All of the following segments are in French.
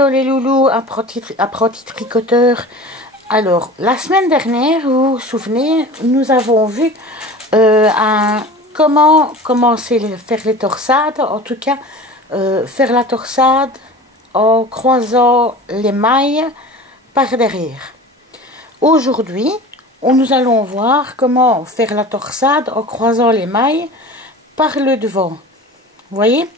Hello les loulous, apprentis tricoteurs. Alors, la semaine dernière, vous vous souvenez, nous avons vu comment commencer à faire les torsades. En tout cas, faire la torsade en croisant les mailles par derrière. Aujourd'hui, nous allons voir comment faire la torsade en croisant les mailles par le devant. Vous voyez?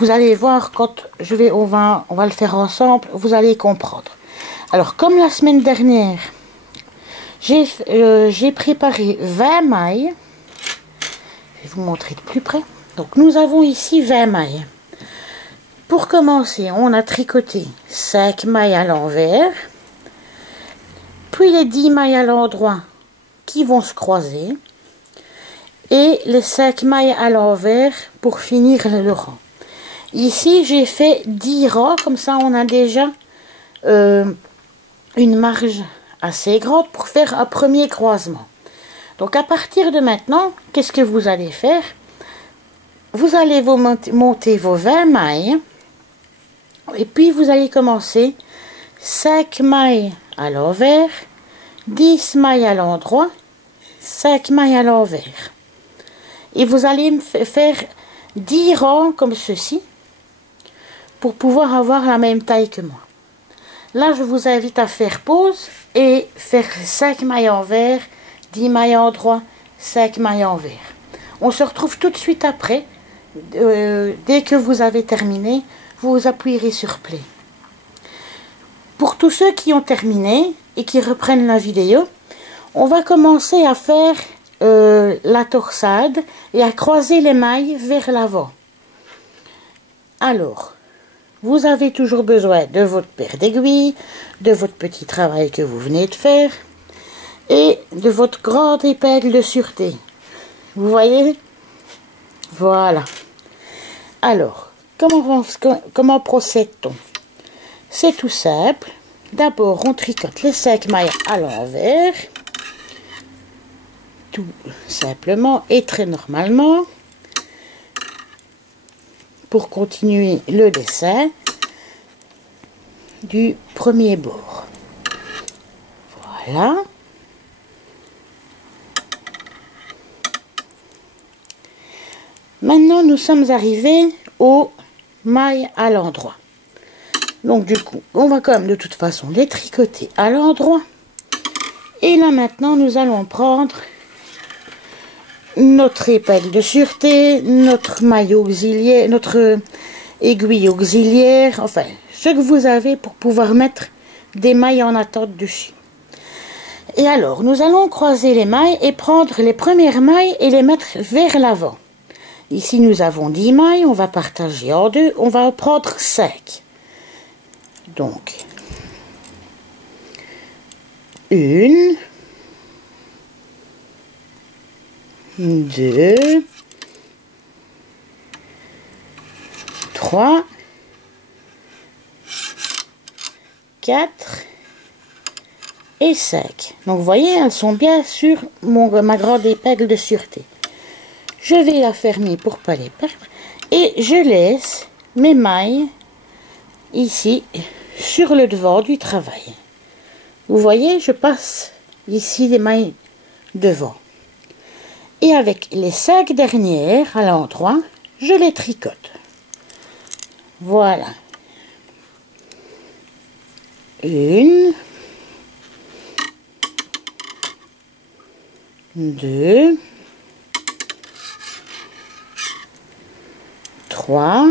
Vous allez voir quand on va le faire ensemble, vous allez comprendre. Alors, comme la semaine dernière, j'ai préparé 20 mailles. Je vais vous montrer de plus près. Donc, nous avons ici 20 mailles. Pour commencer, on a tricoté 5 mailles à l'envers, puis les 10 mailles à l'endroit qui vont se croiser, et les 5 mailles à l'envers pour finir le rang. Ici, j'ai fait 10 rangs, comme ça on a déjà une marge assez grande pour faire un premier croisement. Donc à partir de maintenant, qu'est-ce que vous allez faire? Vous allez monter vos 20 mailles, et puis vous allez commencer 5 mailles à l'envers, 10 mailles à l'endroit, 5 mailles à l'envers. Et vous allez me faire 10 rangs comme ceci, pour pouvoir avoir la même taille que moi. Là, je vous invite à faire pause et faire 5 mailles envers, 10 mailles endroit, 5 mailles envers. On se retrouve tout de suite après. Dès que vous avez terminé, vous appuierez sur play. Pour tous ceux qui ont terminé et qui reprennent la vidéo, on va commencer à faire la torsade et à croiser les mailles vers l'avant. Alors, vous avez toujours besoin de votre paire d'aiguilles, de votre petit travail que vous venez de faire et de votre grande épingle de sûreté. Vous voyez? Voilà. Alors, comment procède-t-on? C'est tout simple. D'abord, on tricote les 5 mailles à l'envers. Tout simplement et très normalement. Pour continuer le dessin du premier bord. Voilà. Maintenant, nous sommes arrivés aux mailles à l'endroit. Donc, du coup, on va quand même de toute façon les tricoter à l'endroit. Et là, maintenant, nous allons prendre notre épingle de sûreté, notre maille auxiliaire, notre aiguille auxiliaire, enfin, ce que vous avez pour pouvoir mettre des mailles en attente dessus. Et alors, nous allons croiser les mailles et prendre les premières mailles et les mettre vers l'avant. Ici, nous avons 10 mailles, on va partager en deux, on va en prendre 5. Donc, 1, 2, 3, 4 et 5. Donc, vous voyez, elles sont bien sur ma grande épingle de sûreté. Je vais la fermer pour ne pas les perdre. Et je laisse mes mailles ici sur le devant du travail. Vous voyez, je passe ici les mailles devant. Et avec les 5 dernières à l'endroit, je les tricote. Voilà. 1, 2, 3,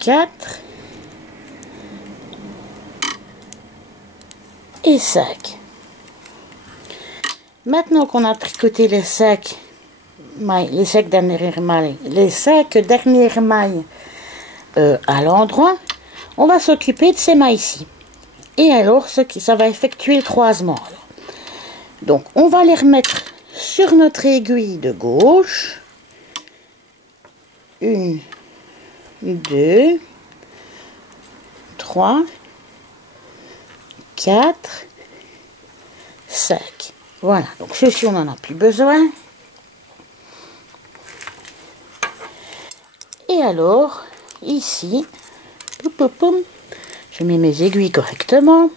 4 et 5. Maintenant qu'on a tricoté les 5 mailles, les 5 dernières mailles à l'endroit, on va s'occuper de ces mailles-ci. Et alors, ça va effectuer le croisement. Alors. Donc, on va les remettre sur notre aiguille de gauche. 1, 2, 3, 4, 5. Voilà, donc ceci, on n'en a plus besoin. Et alors, ici, je mets mes aiguilles correctement.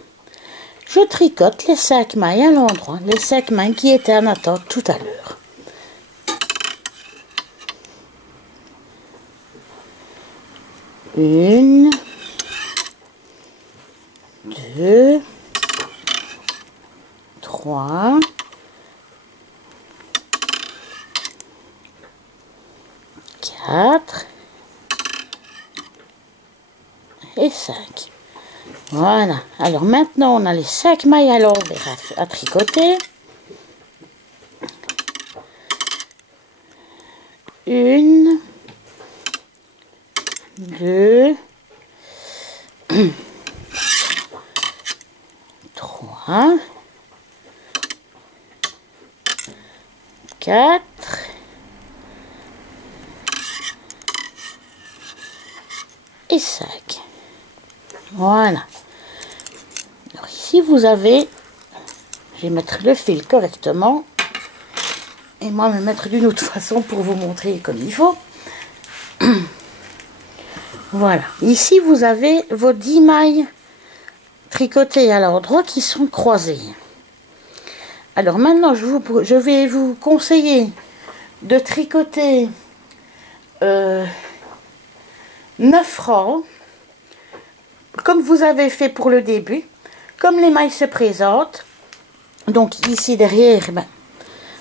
Je tricote les 5 mailles à l'endroit, les 5 mailles qui étaient en attente tout à l'heure. Une, deux, trois, quatre et 5. Voilà. Alors maintenant, on a les 5 mailles à l'envers à tricoter. Une, deux, trois, quatre, et 5. Voilà. Alors ici, vous avez, je vais mettre le fil correctement. Et moi, me mettre d'une autre façon pour vous montrer comme il faut. Voilà. Ici, vous avez vos 10 mailles tricotées à l'endroit qui sont croisées. Alors maintenant, je vais vous conseiller de tricoter 9 rangs, comme vous avez fait pour le début, comme les mailles se présentent. Donc ici derrière, ben,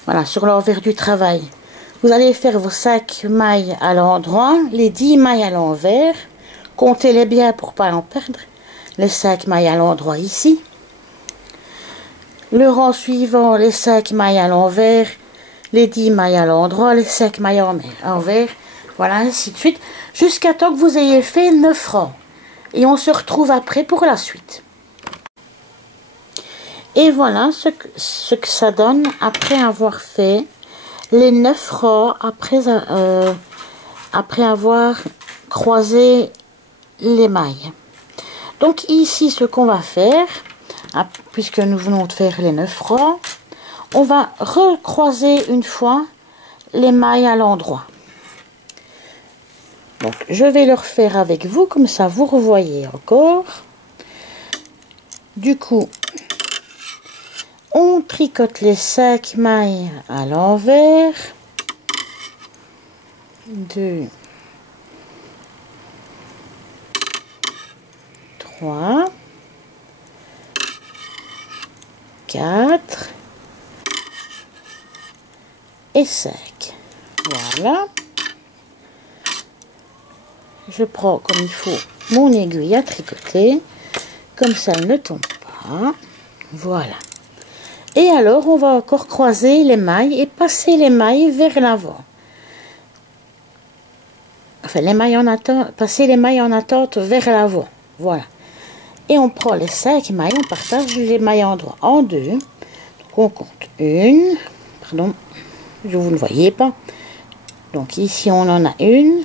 voilà, sur l'envers du travail, vous allez faire vos 5 mailles à l'endroit, les 10 mailles à l'envers. Comptez-les bien pour ne pas en perdre. Les 5 mailles à l'endroit ici. Le rang suivant, les 5 mailles à l'envers, les 10 mailles à l'endroit, les 5 mailles envers. Voilà, ainsi de suite. Jusqu'à temps que vous ayez fait 9 rangs. Et on se retrouve après pour la suite. Et voilà ce que ça donne après avoir fait les 9 rangs, après avoir croisé les mailles. Donc ici, ce qu'on va faire, puisque nous venons de faire les 9 rangs, on va recroiser une fois les mailles à l'endroit. Donc je vais le refaire avec vous, comme ça vous revoyez encore. Du coup, on tricote les 5 mailles à l'envers. 2, 3, 4 et 5. Voilà. Je prends comme il faut mon aiguille à tricoter, comme ça elle ne tombe pas. Voilà. Et alors on va encore croiser les mailles et passer les mailles vers l'avant. Enfin, les mailles en attente, passer les mailles en attente vers l'avant. Voilà. Et on prend les 5 mailles, on partage les mailles en droit en 2. Donc on compte 1, pardon, vous ne voyez pas. Donc ici on en a 1,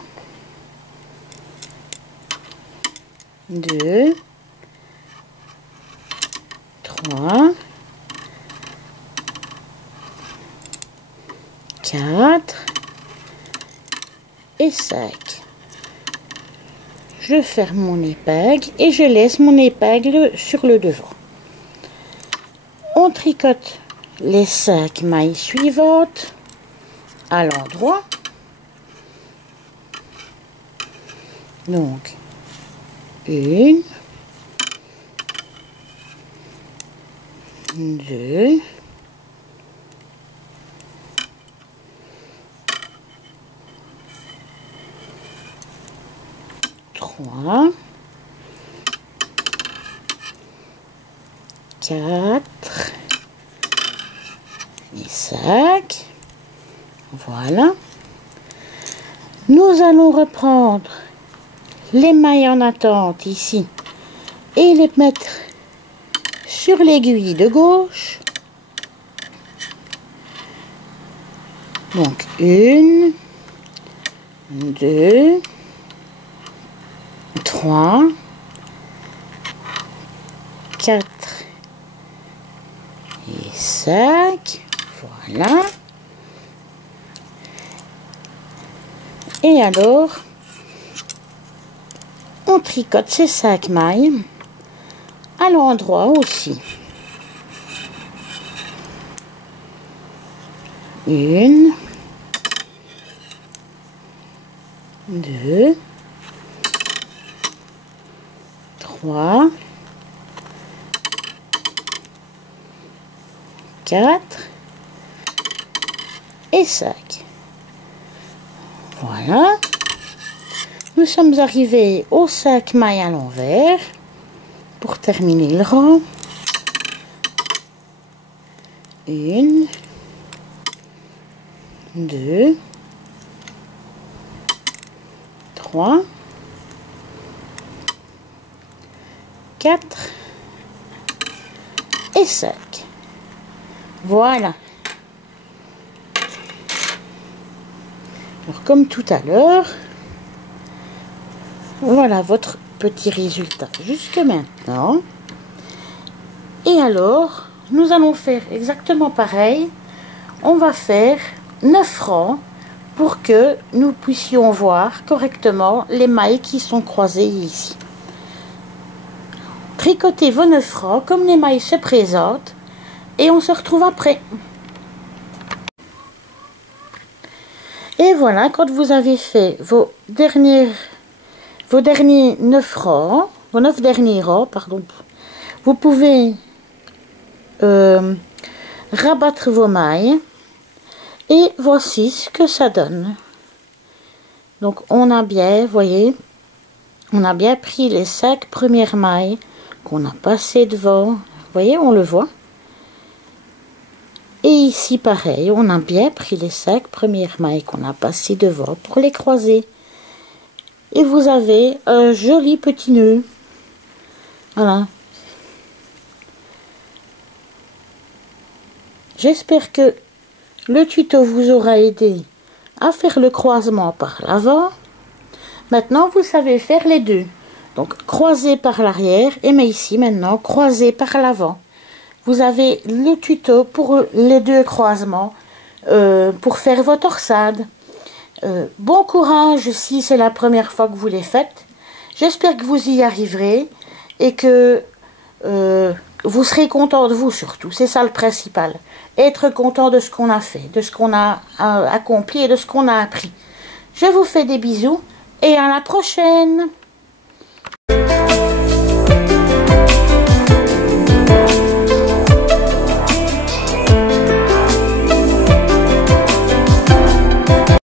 2, 3, 4 et 5. Je ferme mon épingle et je laisse mon épingle sur le devant. On tricote les 5 mailles suivantes à l'endroit. Donc, 1, 2, 3, 4 et 5. Voilà. Nous allons reprendre les mailles en attente ici et les mettre sur l'aiguille de gauche. Donc 1, 2, 3, 4 et 5. Voilà. Et alors, on tricote ces 5 mailles à l'endroit aussi. 1, 2, 3, 4 et 5. Voilà. Nous sommes arrivés aux 5 mailles à l'envers pour terminer le rang. 1, 2, 3, 4 et 5. Voilà. Alors, comme tout à l'heure, voilà votre petit résultat jusque maintenant. Et alors, nous allons faire exactement pareil. On va faire 9 rangs pour que nous puissions voir correctement les mailles qui sont croisées ici. Tricotez vos 9 rangs comme les mailles se présentent et on se retrouve après. Et voilà, quand vous avez fait vos derniers 9 rangs, vos 9 derniers rangs, pardon, vous pouvez rabattre vos mailles et voici ce que ça donne. Donc on a bien, voyez, on a bien pris les 5 premières mailles qu'on a passées devant, vous voyez, on le voit. Et ici pareil, on a bien pris les 5 premières mailles qu'on a passées devant pour les croiser. Et vous avez un joli petit nœud. Voilà. J'espère que le tuto vous aura aidé à faire le croisement par l'avant. Maintenant, vous savez faire les deux. Donc, croiser par l'arrière et mais ici maintenant, croiser par l'avant. Vous avez le tuto pour les deux croisements pour faire vos torsades. Bon courage si c'est la première fois que vous les faites. J'espère que vous y arriverez et que vous serez content de vous surtout. C'est ça le principal. Être content de ce qu'on a fait, de ce qu'on a accompli et de ce qu'on a appris. Je vous fais des bisous et à la prochaine.